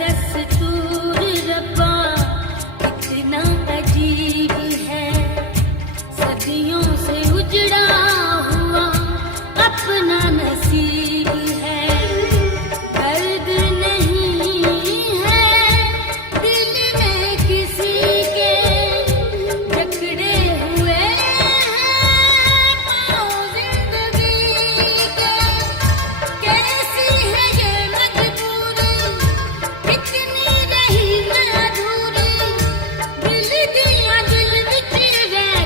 दस्तूर रब्बा कितना अजीब है, सदियों से उजड़ा हुआ अपना नसीब है। दर्द नहीं है दिल में किसी के, जकड़े हुए हैं पाँव जिंदगी के। कैसी है ये मजबूरी, कितनी रही मैं अधूरी, दिल दिया दिल विच रह गया।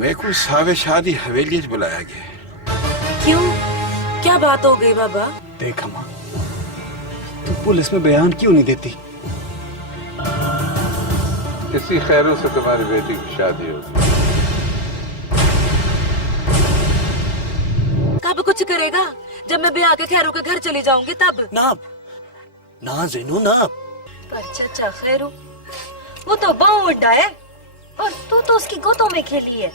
मेरे को सावे शादी हवेली से बुलाया गया। क्यों, क्या बात हो गई बाबा? देख अम्मा, तू पुलिस में बयान क्यों नहीं देती? इसी खैरों से तुम्हारी बेटी की शादी होगी। कब कुछ करेगा? जब मैं ब्याह के खैरू के घर चली जाऊंगी तब। ना ना ज़ैनू ना। पर चाचा खैरू वो तो बाँव उड्डा है और तू तो उसकी गोतों में खेली है।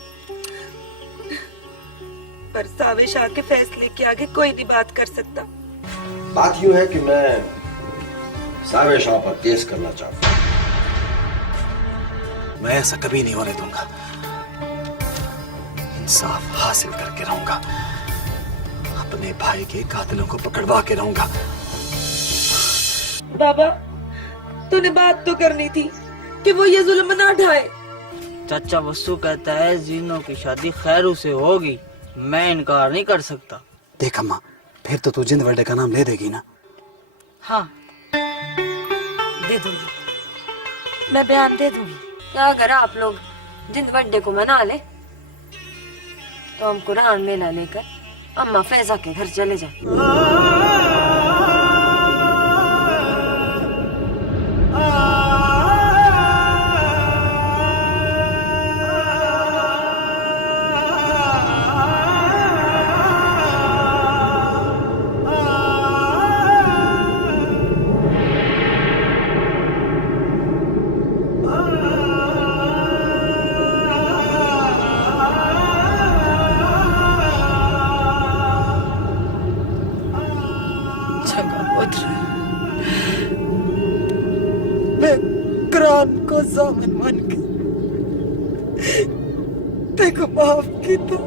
पर सावे शाह के फैसले के आगे कोई नहीं बात कर सकता। बात यूं है कि मैं सावे शाह पर केस करना चाहता हूं। मैं ऐसा कभी नहीं होने दूंगा। इंसाफ हासिल करके रहूंगा, अपने भाई के कातिलों को पकड़वा के रहूंगा। बाबा, तूने बात तो करनी थी कि वो ये जुल्म ना ढाए। चाचा वस्सू कहता है जीनों की शादी खैरू से होगी, मैं इनकार नहीं कर सकता। देख अम्मा, फिर तो तू जिंद वर्डे का नाम ले देगी ना? हाँ, दे दूंगी, मैं बयान दे दूंगी। क्या अगर आप लोग जिंद बर्थडे को मना ले तो हम कुरान मेला लेकर अम्मा फैजा के घर चले जाए। मैं कुरान को जामिन मान के देखो माफ की तो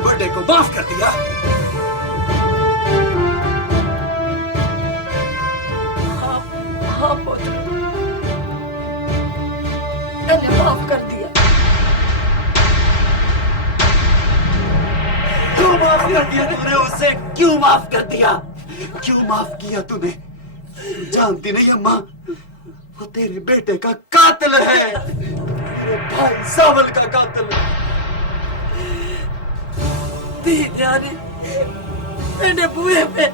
बर्थडे को माफ कर दिया। हाँ पुत्र, मैंने माफ कर दिया। क्यों माफ कर दिया तूने उसे? क्यों माफ कर दिया? क्यों माफ किया तूने? जानती नहीं अम्मा, वो तेरे बेटे का कातिल है, तेरे भाई सावल का कातिल है। जाने मैंने बुए पे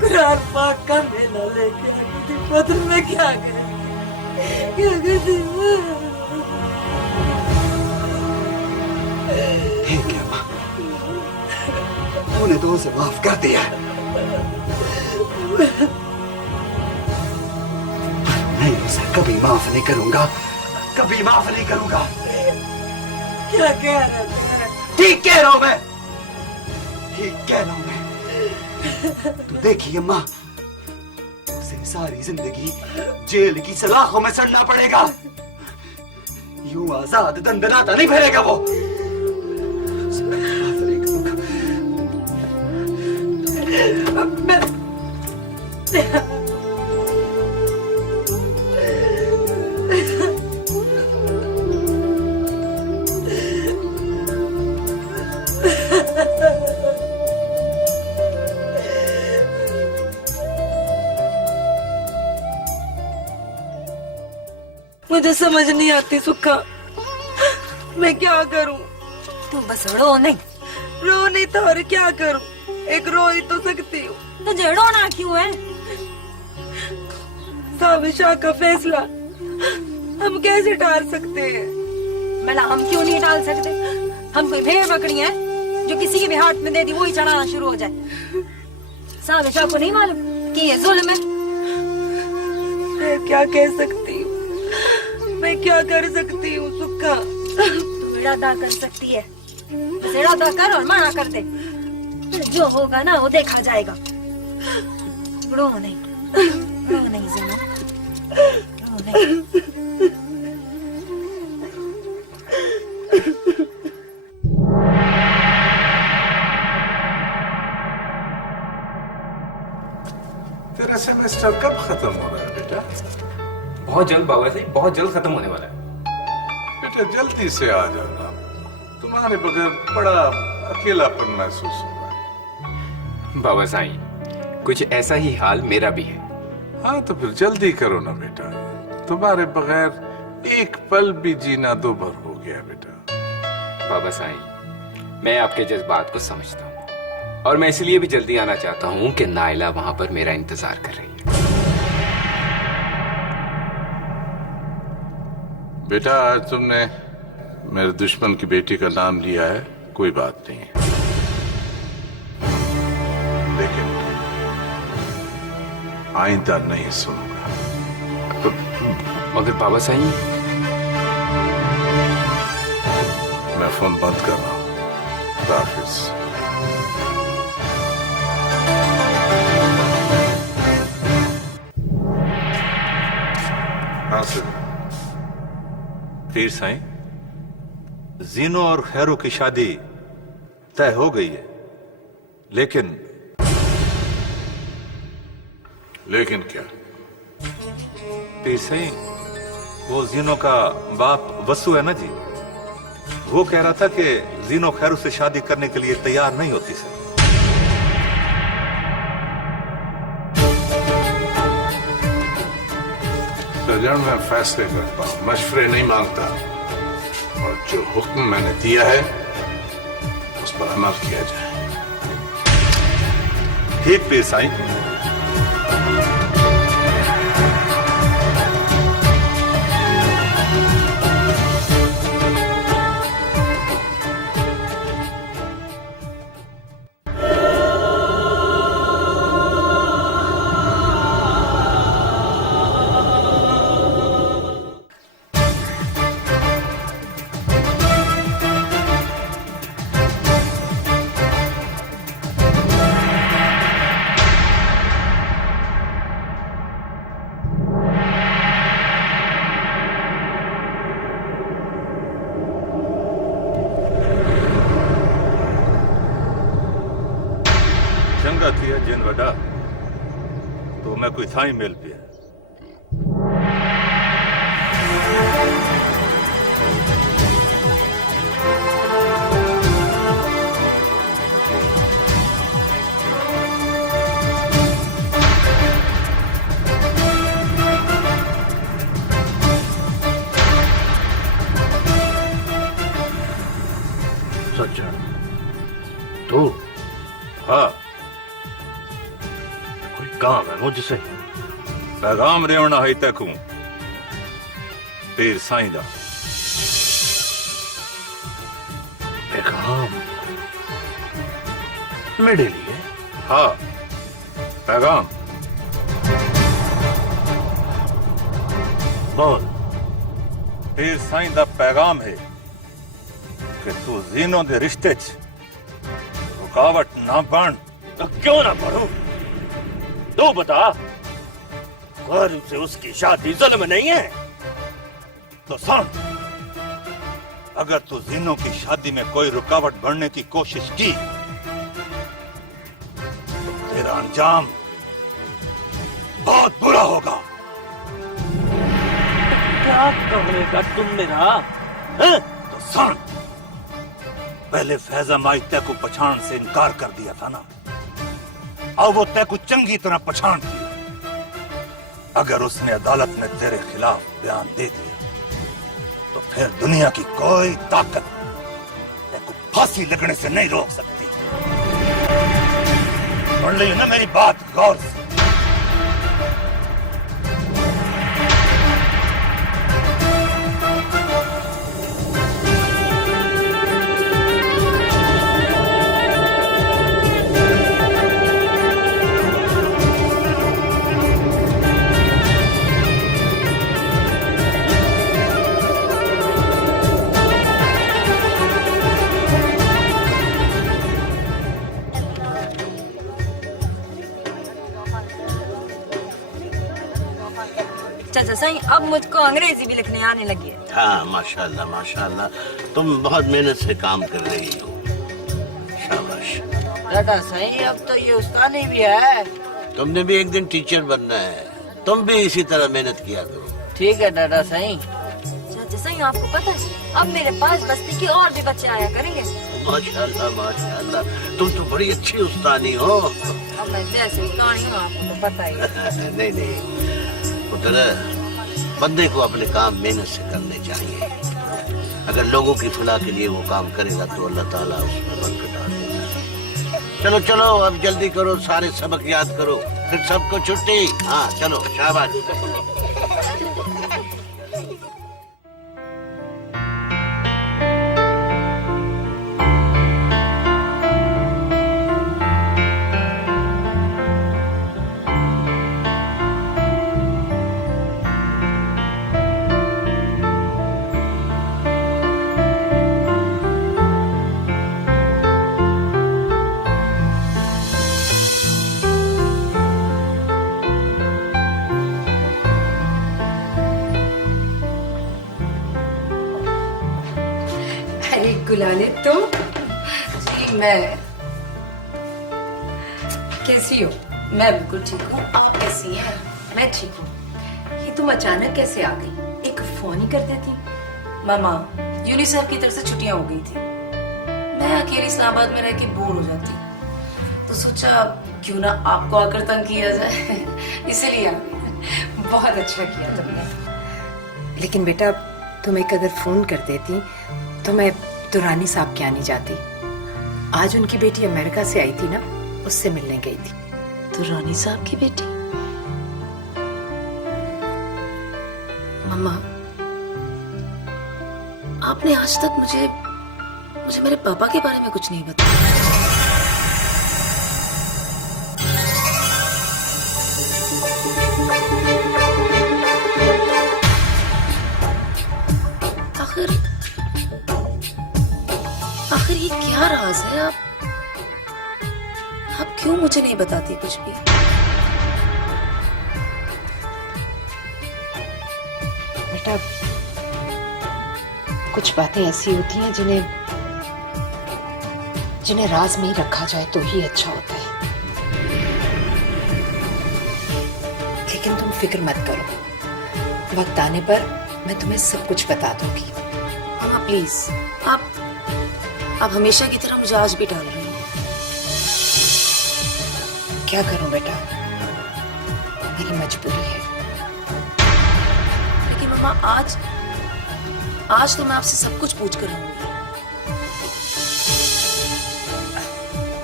कुरान पाक का मेला लेके आई थी, पुत्र में क्या करती? ठीक है माँ, तूने तो उसे माफ कर दिया। मैं उसे कभी माफ नहीं करूंगा, कभी माफ नहीं करूंगा। क्या कह रहा है? ठीक कह रहा हूं मैं, ठीक कह रहा हूं मैं। तू देखी अम्मा, उसे सारी जिंदगी जेल की सलाखों में सड़ना पड़ेगा। यूं आजाद दंदनाता नहीं फिरेगा वो। मुझे समझ नहीं आती सुखा, मैं क्या करूं? तू बस रो नहीं। रो नहीं तो और क्या करूं? एक रो ही तो सकती हूँ। तो रोना क्यों है? साविशा का फैसला हम कैसे टाल सकते हैं? भला हम क्यों नहीं टाल सकते? हम कोई भेड़ बकरी हैं जो किसी के भी हाथ में दे दी वो ही चढ़ाना शुरू हो जाए? साविशा को नहीं मालूम कि ये जुल्म है? मैं क्या कह सकती हूँ? मैं क्या कर सकती हूँ सुखा? तू इरादा कर सकती है, बस इरादा कर और मना कर दे। जो होगा ना वो देखा जाएगा। रो नहीं, रो नहीं ज़रा, रो नहीं। तेरा सेमेस्टर कब खत्म हो रहा है बेटा? बहुत जल्द बाबा जी, बहुत जल्द खत्म होने वाला है। बेटा जल्दी से आ जाना, तुम्हारे बगैर बड़ा अकेलापन महसूस हो रहा है। बाबा साईं, कुछ ऐसा ही हाल मेरा भी है। हाँ तो फिर जल्दी करो ना बेटा, तुम्हारे बगैर एक पल भी जीना दूभर हो गया बेटा। बाबा साईं, मैं आपके जज्बात को समझता हूँ और मैं इसलिए भी जल्दी आना चाहता हूँ कि नाइला वहां पर मेरा इंतजार कर रही है। बेटा आज तुमने मेरे दुश्मन की बेटी का नाम लिया है, कोई बात नहीं है, लेकिन आइंदा नहीं सुनूंगा। मगर बाबा साईं, मैं फोन बंद कर रहा हूं। हाफिज। हाँ सर। पीर साईं, जीनो और खैरू की शादी तय हो गई है, लेकिन क्या? पीर साईं, वो जीनो का बाप वसु है ना जी, वो कह रहा था कि जीनो खैरू से शादी करने के लिए तैयार नहीं होती सर। सजन मैं फैसले करता हूं, मशवरे नहीं मांगता, और जो हुक्म मैंने दिया है उस पर अमल किया जाए। ठीक पीर साईं। चंगा थी जिन वडा तो मैं कोई थाई मिल पिया। सज्जन तू? हाँ, काम है मुझसे। पैगाम रेवना है तकू पीर साईं दा। पैगाम मेरे लिए? हाँ, पैगाम। बोल। पीर साईं दा पैगाम है कि तू जीनो दे रिश्ते च रुकावट ना बन। तो क्यों ना पढ़ू? तू बता, गौर से उसकी शादी जुल्म नहीं है? तो सुन, अगर तू जीनो की शादी में कोई रुकावट बनने की कोशिश की तो तेरा अंजाम बहुत बुरा होगा। क्या करेगा तुम मेरा? हैं? तो सुन, पहले फैजा माई तय को पछाण से इनकार कर दिया था ना, अब वो तय को चंगी तरह पछाण दिया। अगर उसने अदालत में तेरे खिलाफ बयान दे दिया तो फिर दुनिया की कोई ताकत तय को फांसी लगने से नहीं रोक सकती। पढ़ ली ना मेरी बात गौर से। चाचा सही, अब मुझको अंग्रेजी भी लिखने आने लगी है। हाँ माशाल्लाह माशाल्लाह, तुम बहुत मेहनत से काम कर रही हो, शाबाश। दादा सही, अब तो ये उस्तानी भी है। तुमने भी एक दिन टीचर बनना है, तुम भी इसी तरह मेहनत किया करो। ठीक है दादा सही। चाचा सही, आपको पता है अब मेरे पास बस्ती के और भी बच्चे आया करेंगे। माशाल्लाह माशाल्लाह, तुम तो बड़ी अच्छी उस्तानी हो। अब मैं जैसे उस्तानी हूँ आपको तो पता ही है। नहीं नहीं, पुत्र, बंदे को अपने काम मेहनत से करने चाहिए। अगर लोगों की फलाह के लिए वो काम करेगा तो अल्लाह ताला उसमें बरकत डाल देगा। चलो चलो, अब जल्दी करो, सारे सबक याद करो, फिर सबको छुट्टी। हाँ चलो, शाबाश। गुलाले तुम? जी मैं कैसी हो? मैं बिल्कुल ठीक हूँ, आप कैसी हैं? मैं ठीक हूँ। ये तुम अचानक कैसे आ गई? एक फोन ही कर देती। मामा, यूनिसेफ की तरफ से छुट्टियां हो गई थी, मैं अकेली इस्लामाबाद में रह के बोर हो जाती, तो सोचा क्यों ना आपको आकर तंग किया जाए, इसीलिए आ गई। बहुत अच्छा किया तुमने। लेकिन बेटा, तुम एक अगर फोन कर देती तो मैं दुरानी साहब के आने जाती। आज उनकी बेटी अमेरिका से आई थी ना, उससे मिलने गई थी। दुरानी साहब की बेटी? मम्मा, आपने आज तक मुझे मेरे पापा के बारे में कुछ नहीं बताया। आखिर ये क्या राज है? आप क्यों मुझे नहीं बताती कुछ भी? बेटा, कुछ बातें ऐसी होती हैं जिन्हें राज में ही रखा जाए तो ही अच्छा होता है। लेकिन तुम फिक्र मत करो, वक्त आने पर मैं तुम्हें सब कुछ बता दूंगी। मामा प्लीज, आप हमेशा की तरह मुझे आज भी डाल रही हैं। क्या करूं बेटा, मेरी मजबूरी है। लेकिन मम्मा, आज तो मैं आपसे सब कुछ पूछ कर रहूंगी।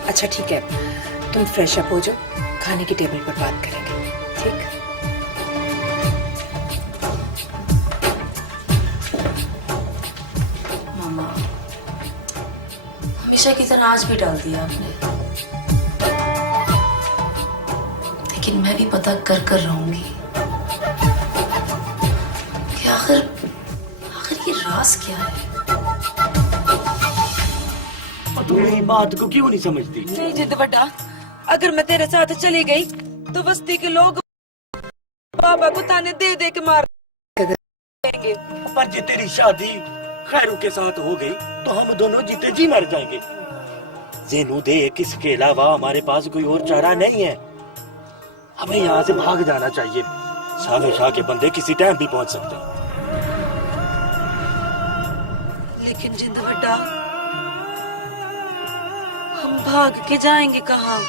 अच्छा ठीक है, तुम फ्रेश अप हो जाओ, खाने की टेबल पर बात करेंगे, ठीक? मामा, हमेशा की तरह आज भी डाल दिया आपने, लेकिन मैं भी पता कर रहूंगी कि आखिर ये राज क्या है। और तू मेरी बात को क्यों नहीं समझती? नहीं जिद बड़ा, अगर मैं तेरे साथ चली गई तो बस्ती के लोग बाबा को ताने दे दे के मार देंगे। पर जे तेरी शादी खैरू के साथ हो गई तो हम दोनों जीते जी मर जाएंगे। जेनू देख इसके अलावा हमारे पास कोई और चारा नहीं है। हमें यहाँ से भाग जाना चाहिए। सामे शाह के बंदे किसी टाइम भी पहुंच सकते हैं। लेकिन जिंद बड़ा, हम भाग के जाएंगे कहाँ?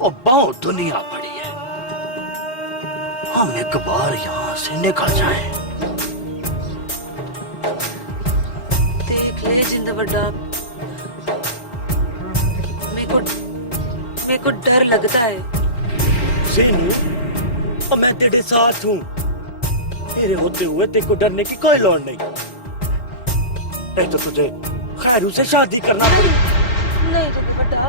और बहुत दुनिया पड़ी है, हम एक बार यहाँ से निकल जाएं। देख ले जिंद बड़ा, मेरे को डर लगता है। जेनू, और मैं तेरे साथ हूँ। मेरे होते हुए तेरे को डरने की कोई लोड़ नहीं। नहीं तो तुझे खैरू से शादी करना पड़ी। नहीं जिंद बड़ा,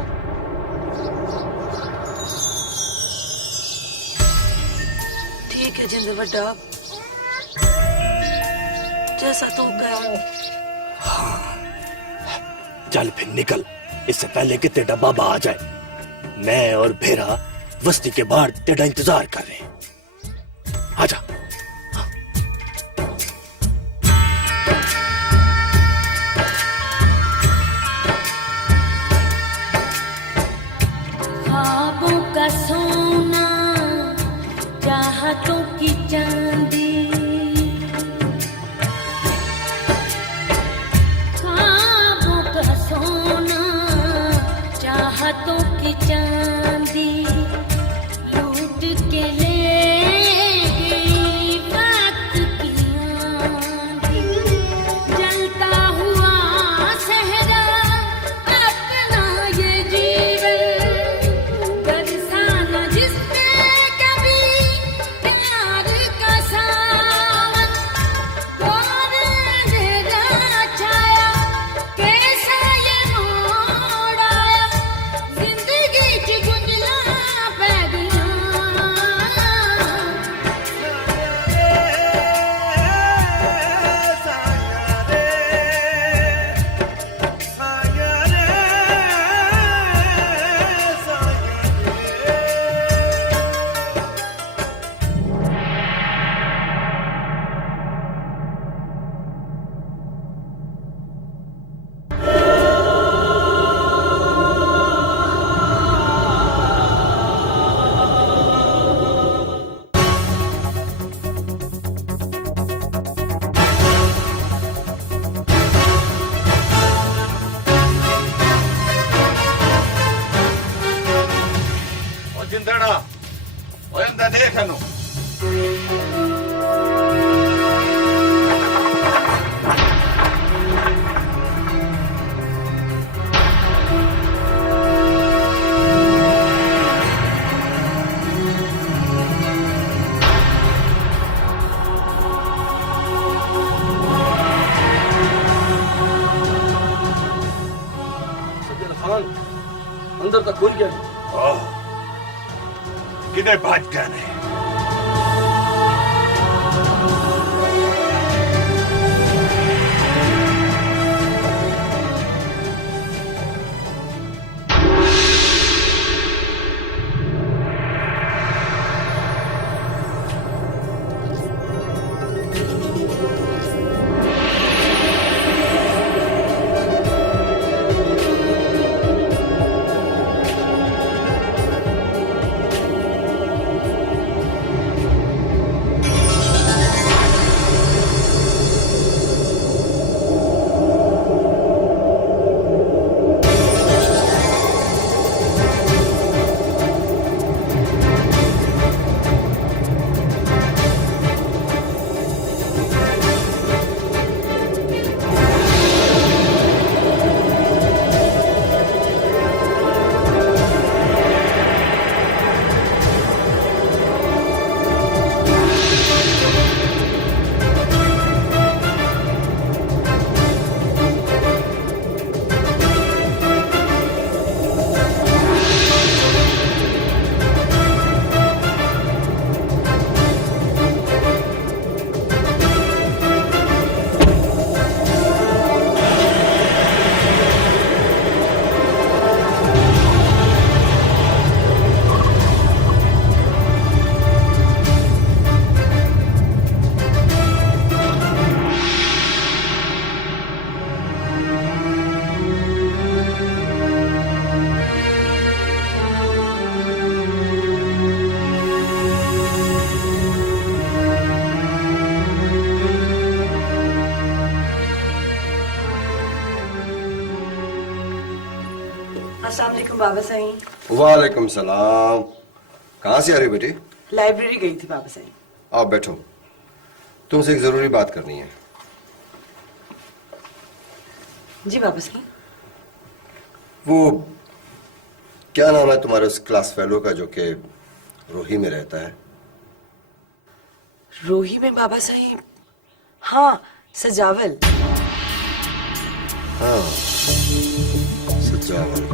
ठीक है जिंद बड़ा, जैसा तू कहे। चल फिर निकल, इससे पहले कि तेरा बाबा आ जाए। मैं और भेरा बस्ती के बाहर तेरा इंतजार कर रहे हैं। आजा। ख्वाबों का सोना, चाहतों की चांदी, ख्वाबों का सोना, चाहतों की चांदी, लूट के ले गई वक्त की आंधी, जलता हुआ सहरा अपना ये जीवन, बरसाना जिसने कभी प्यार का सावन, दौर अंधेरा छाया, कैसा ये मोड़ आया, जिंदगी की गुंजला पै गया। और जिंदड़ा, और अंदर देख हनु। अंदर तक खुल गया। किधर भाग गए नहीं? अस्सलाम वालेकुम बाबा साईं। वालेकुम सलाम। कहाँ से आ रही हो बेटी? लाइब्रेरी गई थी बाबा साईं। आप बैठो, तुमसे एक जरूरी बात करनी है। जी बाबा साईं। वो क्या नाम है तुम्हारे उस क्लास फेलो का जो कि रोही में रहता है? रोही में बाबा साईं? हाँ, सजावल। हाँ, सजावल।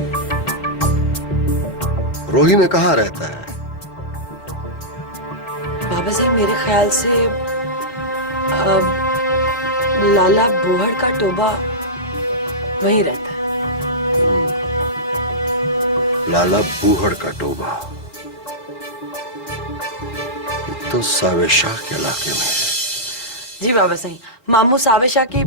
रोही में कहाँ रहता है? बाबा साईं मेरे ख्याल से लाला बोहड़ का टोबा वहीं रहता है। लाला बूहड़ का टोबा, ये तो सावे शाह के इलाके में है। जी बाबा साईं, मामू सावे शाह की।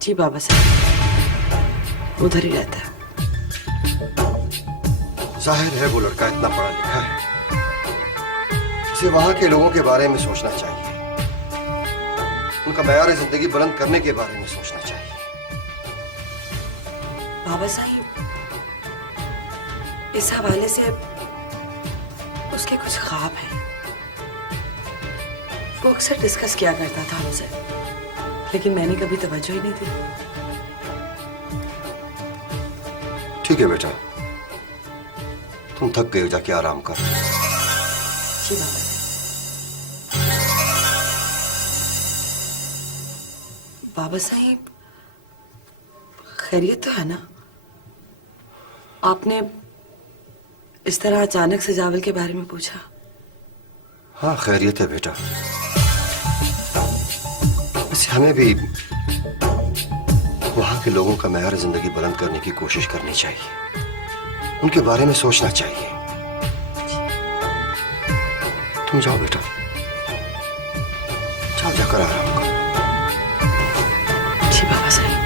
जी बाबा साहब उधर ही रहता है। जाहिर है वो लड़का इतना पढ़ा लिखा है, इसे वहां के लोगों के बारे में सोचना चाहिए, उनका मयार जिंदगी बुलंद करने के बारे में सोचना चाहिए। बाबा साहब इस हवाले से उसके कुछ ख्वाब हैं। वो अक्सर डिस्कस किया करता था हमसे, लेकिन मैंने कभी तवज्जो ही नहीं दी। ठीक है बेटा, तुम थक गए हो, जाके आराम कर। जी बाबा। बाबा साहिब खैरियत तो है ना? आपने इस तरह अचानक सजावल के बारे में पूछा। हाँ खैरियत है बेटा, वैसे हमें भी वहां के लोगों का मयार जिंदगी बुलंद करने की कोशिश करनी चाहिए, उनके बारे में सोचना चाहिए। तुम जाओ बेटा, जाओ जाकर आराम करो। जी बाबा साहब।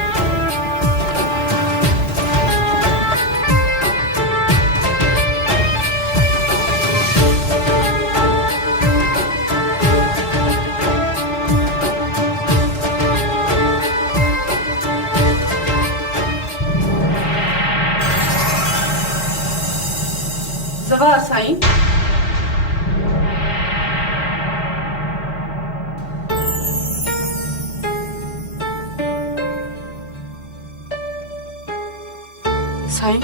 सवा साईं। साईं,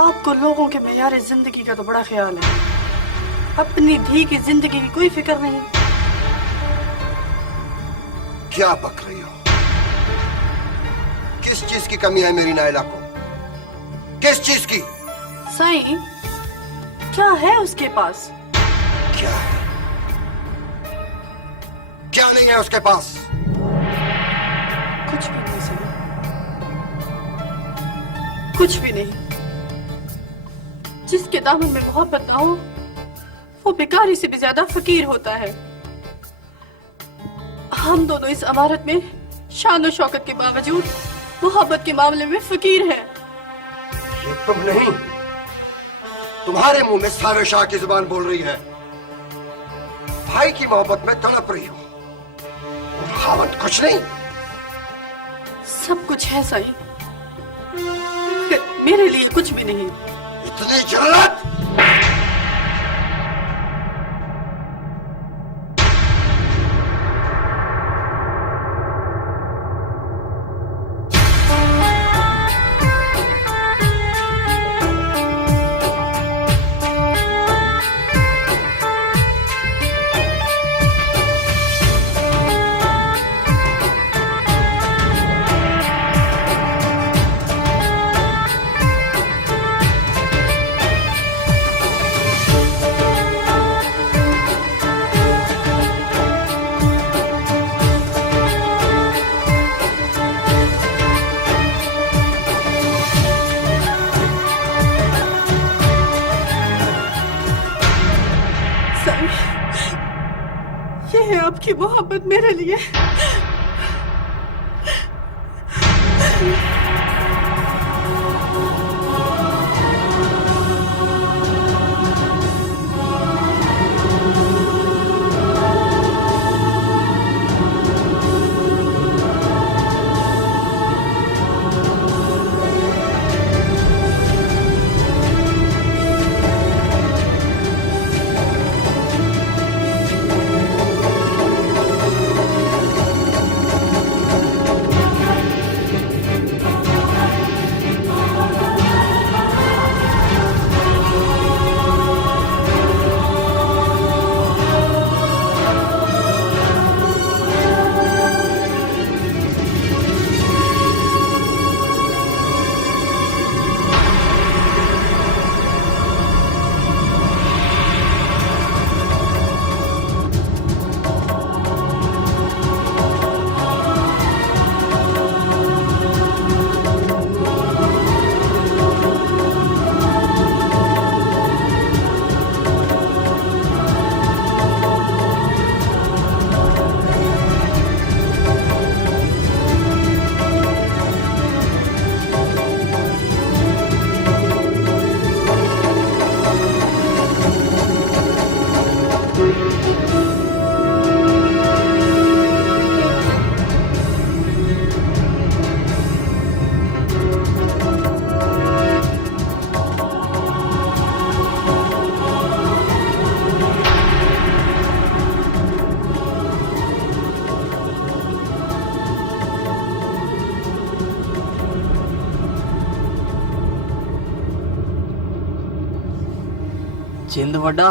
आपको लोगों के मयार जिंदगी का तो बड़ा ख्याल है, अपनी धी की जिंदगी की कोई फिक्र नहीं। क्या बक रही हो? किस चीज की कमी है मेरी नायला को? किस चीज की? साईं, क्या है उसके पास? क्या है? क्या नहीं है उसके पास? कुछ भी नहीं साईं, कुछ भी नहीं। जिसके दामन में मोहब्बत ना हो, वो बेकारी से भी ज्यादा फकीर होता है। हम दोनों इस इमारत में शान और शौकत के बावजूद मोहब्बत के मामले में फकीर हैं। ये तुम नहीं, तुम्हारे मुंह में सावे शाह की जुबान बोल रही है। भाई की मोहब्बत में तड़प रही हो और खावत कुछ नहीं। सब कुछ है साईं, मेरे लिए कुछ भी नहीं। इतनी जरूरत? ये है आपकी मोहब्बत मेरे लिए। जिंद बड़ा,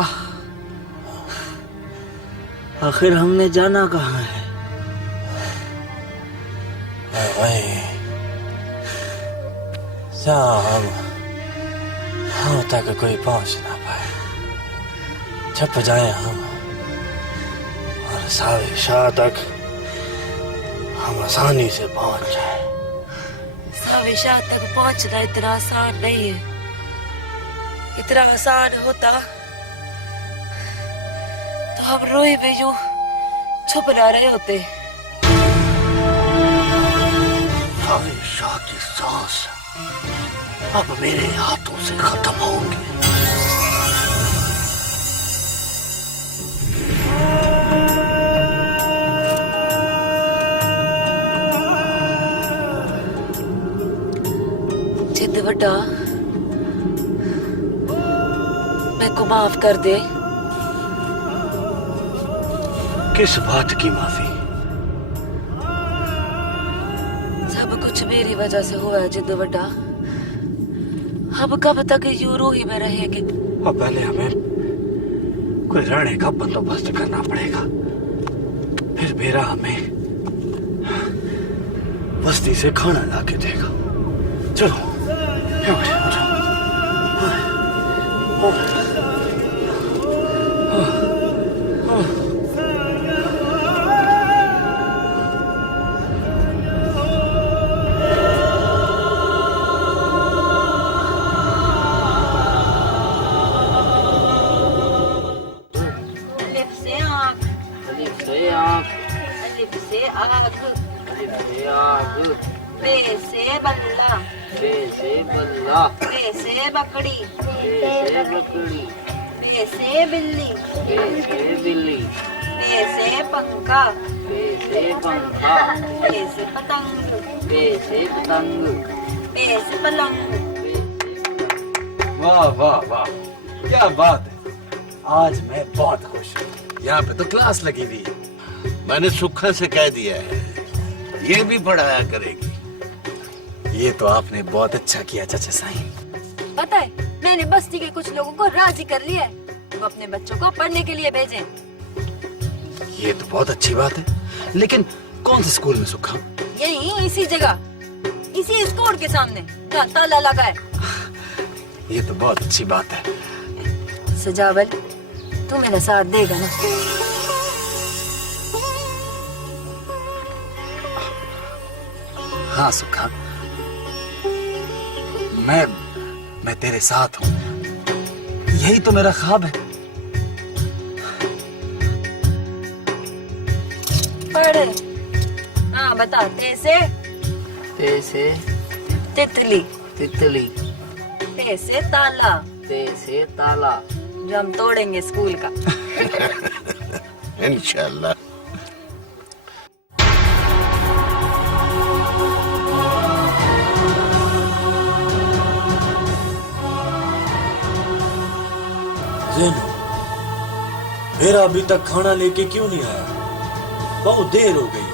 आखिर हमने जाना कहाँ है? हम तक कोई पहुंच ना पाए, छप जाए हम और सावे शाह तक हम आसानी से पहुंच जाए। सावे शाह तक पहुंचना इतना आसान नहीं है। इतना आसान होता तो हम रोए में यूं छुप ना रहे होते। सावे शाह की सांस अब मेरे हाथों से खत्म होंगे। जिद बड़ा, मेरे को माफ कर दे। किस बात की माफी? सब कुछ मेरी वजह से हुआ है जिद बड़ा। हम कब तक यूं रूही में रहेंगे? और पहले हमें कोई रहने का बंदोबस्त करना पड़ेगा। फिर मेरा हमें बस्ती से खाना ला के देगा। चलो बे से बल्ला, बे से बल्ला, बे से बकड़ी, बे से बकड़ी, बे से बिल्ली, बे से बिल्ली, बे से पंखा, बे से पंखा, बे से पतंग, बे से पतंग, बे से पलंग। वाह वाह वाह, क्या बात है। आज मैं बहुत खुश हूँ। यहाँ पे तो क्लास लगी हुई है। मैंने सुखा से कह दिया है, ये भी पढ़ाया करेगी। ये तो आपने बहुत अच्छा किया चाचा साईं। पता है, मैंने बस्ती के कुछ लोगों को राजी कर लिया है, वो अपने बच्चों को पढ़ने के लिए भेजें। ये तो बहुत अच्छी बात है, लेकिन कौन से स्कूल में सुखा? यही इसी जगह, इसी स्कूल के सामने जहाँ ताला लगा है। ये तो बहुत अच्छी बात है। सजावल, तू मेरा साथ देगा ना? हाँ सुखा, मैं तेरे साथ हूँ। यही तो मेरा ख्वाब है। पढ़। हाँ बता, तेसे ते से तितली। तितली। ते से ताला। ते से ताला। जो हम तोड़ेंगे स्कूल का। इंशाल्लाह। ज़ेनू, मेरा अभी तक खाना लेके क्यों नहीं आया? बहुत देर हो गई है।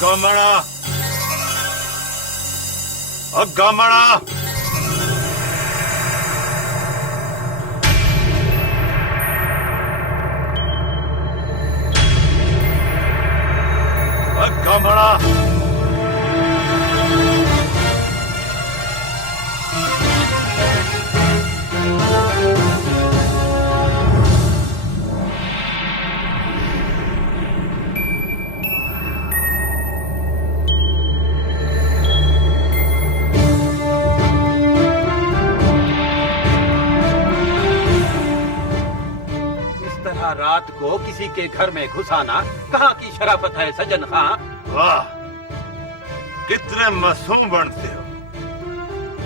गामड़ा, गामड़ा, गामड़ा, रात को किसी के घर में घुसाना कहाँ की शराफत है सज्जन खां? वाह, कितने मासूम बनते हो,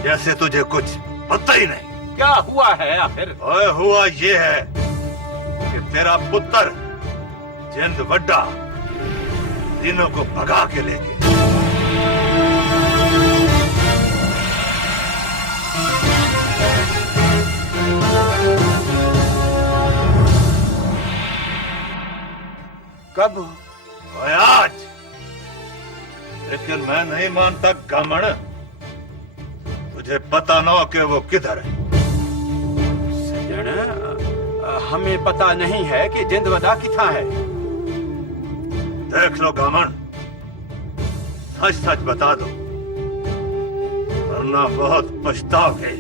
जैसे तुझे कुछ पता ही नहीं। क्या हुआ है आखिर? ओए, हुआ ये है कि तेरा पुत्र जिंद वड्डा तीनों को भगा के ले गया। कब? आज। लेकिन मैं नहीं मानता गामड़, तुझे पता न हो कि वो किधर है। सज्जन, हमें पता नहीं है कि जिंदवदा किथा है। देख लो गामड़, सच सच बता दो, वरना बहुत पछताओगे।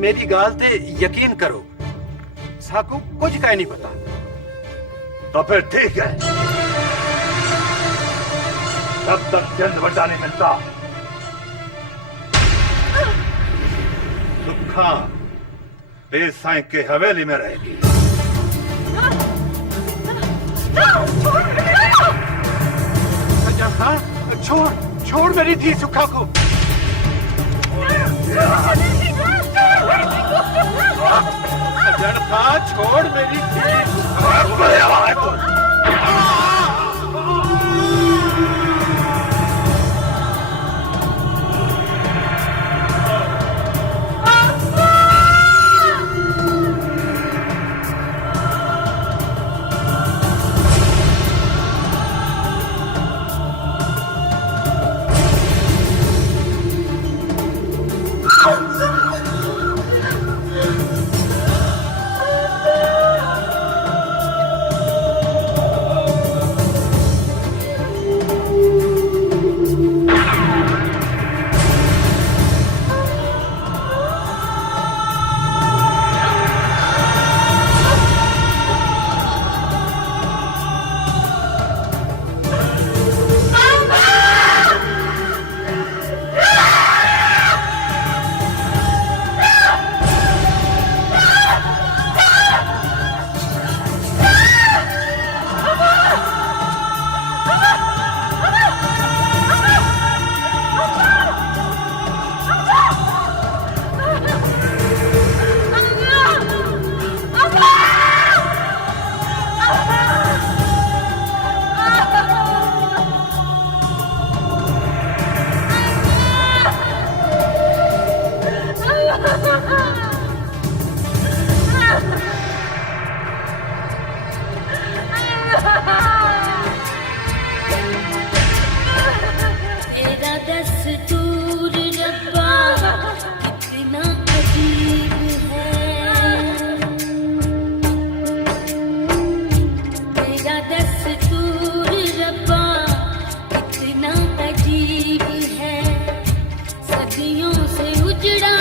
मेरी गाल ते यकीन करो, साकू कुछ कह नहीं पता। तो फिर ठीक है, तब तक जिंद वड्डा नहीं मिलता, सुखा पीर साईं के हवेली में रहेगी। सज्जन खां, छोड़ मेरी धी सुखा को। सज्जन खां, छोड़ मेरी धी सुखा को। सदियों से उजड़ा